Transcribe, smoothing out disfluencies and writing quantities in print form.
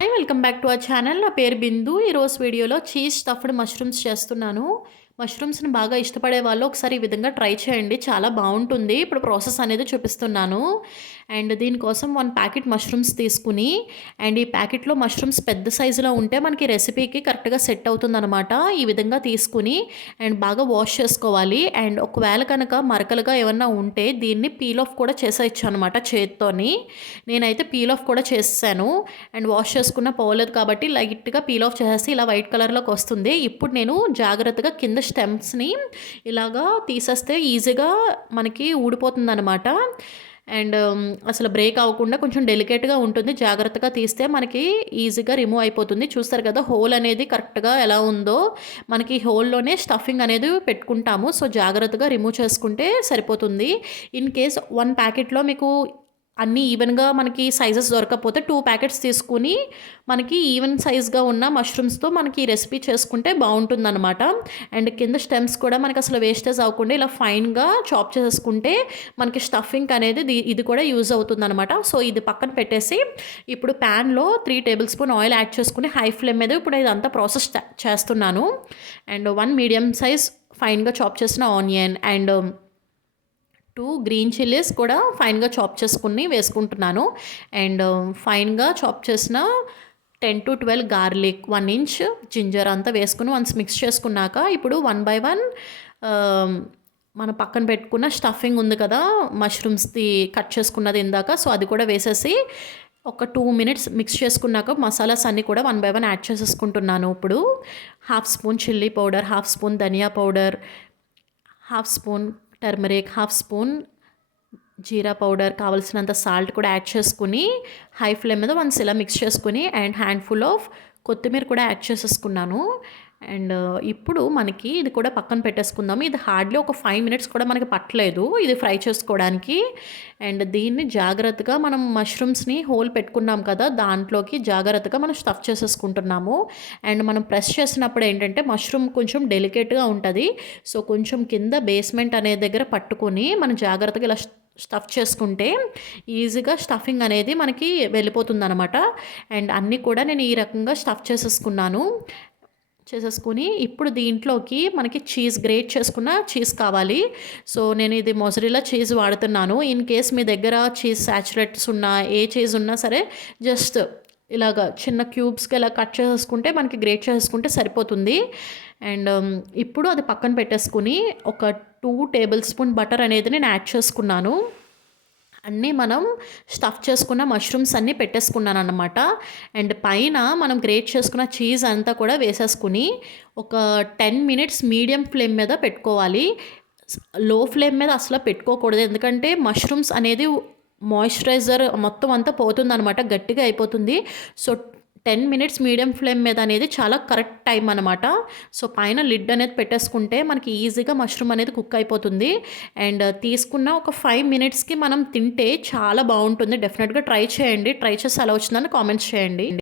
Hi welcome back to our channel. నా పేరు బిందు. ఈరోజు వీడియోలో చీజ్ స్టఫ్డ్ మష్రూమ్స్ చేస్తున్నాను. మష్రూమ్స్ని బాగా ఇష్టపడే వాళ్ళు ఒకసారి ఈ విధంగా ట్రై చేయండి, చాలా బాగుంటుంది. ఇప్పుడు ప్రాసెస్ అనేది చూపిస్తున్నాను. అండ్ దీనికోసం 1 ప్యాకెట్ మష్రూమ్స్ తీసుకుని, అండ్ ఈ ప్యాకెట్లో మష్రూమ్స్ పెద్ద సైజులో ఉంటే మనకి రెసిపీకి కరెక్ట్గా సెట్ అవుతుందన్నమాట. ఈ విధంగా తీసుకుని అండ్ బాగా వాష్ చేసుకోవాలి. అండ్ ఒకవేళ కనుక మరకలుగా ఏమన్నా ఉంటే దీన్ని పీల్ ఆఫ్ కూడా చేసేయచ్చు అనమాట చేత్తోని. నేనైతే పీల్ ఆఫ్ కూడా చేసాను. అండ్ వాష్ చేసుకున్న పోలేదు కాబట్టి లైట్గా పీల్ ఆఫ్ చేసేసి ఇలా వైట్ కలర్లోకి వస్తుంది. ఇప్పుడు నేను జాగ్రత్తగా కింద స్టెమ్స్ని ఇలాగా తీసేస్తే ఈజీగా మనకి ఊడిపోతుందన్నమాట. అండ్ అసలు బ్రేక్ అవ్వకుండా కొంచెం డెలికేట్గా ఉంటుంది. జాగ్రత్తగా తీస్తే మనకి ఈజీగా రిమూవ్ అయిపోతుంది. చూస్తారు కదా హోల్ అనేది కరెక్ట్గా ఎలా ఉందో. మనకి హోల్లోనే స్టఫింగ్ అనేది పెట్టుకుంటాము. సో జాగ్రత్తగా రిమూవ్ చేసుకుంటే సరిపోతుంది. ఇన్ కేస్ 1 ప్యాకెట్లో మీకు అన్నీ ఈవెన్గా మనకి సైజెస్ దొరకకపోతే 2 ప్యాకెట్స్ తీసుకుని మనకి ఈవెన్ సైజ్గా ఉన్న మష్రూమ్స్తో మనకి ఈ రెసిపీ చేసుకుంటే బాగుంటుందన్నమాట. అండ్ కింద స్టెమ్స్ కూడా మనకి అసలు వేస్టేజ్ అవ్వకుండా ఇలా ఫైన్గా చాప్ చేసుకుంటే మనకి స్టఫింగ్ అనేది ఇది కూడా యూజ్ అవుతుందన్నమాట. సో ఇది పక్కన పెట్టేసి ఇప్పుడు ప్యాన్లో 3 టేబుల్ స్పూన్ ఆయిల్ యాడ్ చేసుకుని హై ఫ్లేమ్ మీద ఇప్పుడు ఇదంతా ప్రాసెస్ చేస్తున్నాను. అండ్ 1 మీడియం సైజ్ ఫైన్గా చాప్ చేసిన ఆనియన్ అండ్ 2 గ్రీన్ చిల్లీస్ కూడా ఫైన్గా చాప్ చేసుకుని వేసుకుంటున్నాను. అండ్ ఫైన్గా చాప్ చేసిన 10 to 12 గార్లిక్, 1 ఇంచ్ జింజర్ అంతా వేసుకుని వన్స్ మిక్స్ చేసుకున్నాక ఇప్పుడు 1 by 1 మనం పక్కన పెట్టుకున్న స్టఫింగ్ ఉంది కదా మష్రూమ్స్ది కట్ చేసుకున్నది ఇందాక, సో అది కూడా వేసేసి ఒక 2 మినిట్స్ మిక్స్ చేసుకున్నాక మసాలాస్ అన్నీ కూడా 1 by 1 యాడ్ చేసేసుకుంటున్నాను. ఇప్పుడు 1/2 స్పూన్ చిల్లీ పౌడర్, 1/2 స్పూన్ ధనియా పౌడర్, 1/2 స్పూన్ టర్మరిక్, 1/2 స్పూన్ జీరా పౌడర్, కావాల్సినంత సాల్ట్ కూడా యాడ్ చేసుకుని హై ఫ్లేమ్ మీద వన్స్ ఇలా మిక్స్ చేసుకుని అండ్ హ్యాండ్ఫుల్ ఆఫ్ కొత్తిమీర కూడా యాడ్ చేసేసుకున్నాను. అండ్ ఇప్పుడు మనకి ఇది కూడా పక్కన పెట్టేసుకుందాము. ఇది హార్డ్లీ ఒక 5 మినిట్స్ కూడా మనకి పట్టలేదు ఇది ఫ్రై చేసుకోవడానికి. అండ్ దీన్ని జాగ్రత్తగా మనం మష్రూమ్స్ని హోల్ పెట్టుకున్నాం కదా దాంట్లోకి జాగ్రత్తగా మనం స్టఫ్ చేసేసుకుంటున్నాము. అండ్ మనం ప్రెస్ చేసినప్పుడు ఏంటంటే మష్రూమ్ కొంచెం డెలికేట్గా ఉంటుంది. సో కొంచెం కింద బేస్మెంట్ అనే దగ్గర పట్టుకొని మనం జాగ్రత్తగా ఇలా స్టఫ్ చేసుకుంటే ఈజీగా స్టఫింగ్ అనేది మనకి వెళ్ళిపోతుంది అనమాట. అండ్ అన్నీ కూడా నేను ఈ రకంగా స్టఫ్ చేసేసుకుని ఇప్పుడు దీంట్లోకి మనకి చీజ్ గ్రేట్ చేసుకున్న చీజ్ కావాలి. సో నేను ఇది మొజరెల్లా చీజ్ వాడుతున్నాను. ఇన్ కేస్ మీ దగ్గర చీజ్ సాచురేట్స్ ఉన్నా ఏ చీజ్ ఉన్నా సరే జస్ట్ ఇలాగ చిన్న క్యూబ్స్కి ఇలా కట్ చేసేసుకుంటే మనకి గ్రేట్ చేసుకుంటే సరిపోతుంది. అండ్ ఇప్పుడు అది పక్కన పెట్టేసుకుని ఒక 2 టేబుల్ స్పూన్ బటర్ అనేది నేను యాడ్ చేసుకున్నాను. అన్నీ మనం స్టఫ్ చేసుకున్న మష్రూమ్స్ అన్నీ పెట్టేసుకున్నాను అన్నమాట. అండ్ పైన మనం గ్రేట్ చేసుకున్న చీజ్ అంతా కూడా వేసేసుకుని ఒక 10 మినిట్స్ మీడియం ఫ్లేమ్ మీద పెట్టుకోవాలి. లో ఫ్లేమ్ మీద అసలు పెట్టుకోకూడదు, ఎందుకంటే మష్రూమ్స్ అనేది మాయిశ్చరైజర్ మొత్తం అంతా పోతుందన్నమాట, గట్టిగా అయిపోతుంది. సో 10 మినిట్స్ మీడియం ఫ్లేమ్ మీద అనేది చాలా కరెక్ట్ టైం అనమాట. సో పైన లిడ్ అనేది పెట్టేసుకుంటే మనకి ఈజీగా మష్రూమ్ అనేది కుక్ అయిపోతుంది. అండ్ తీసుకున్న ఒక 5 మినిట్స్కి మనం తింటే చాలా బాగుంటుంది. డెఫినెట్గా ట్రై చేయండి. ట్రై చేసి ఎలా వచ్చిందని కామెంట్స్ చేయండి.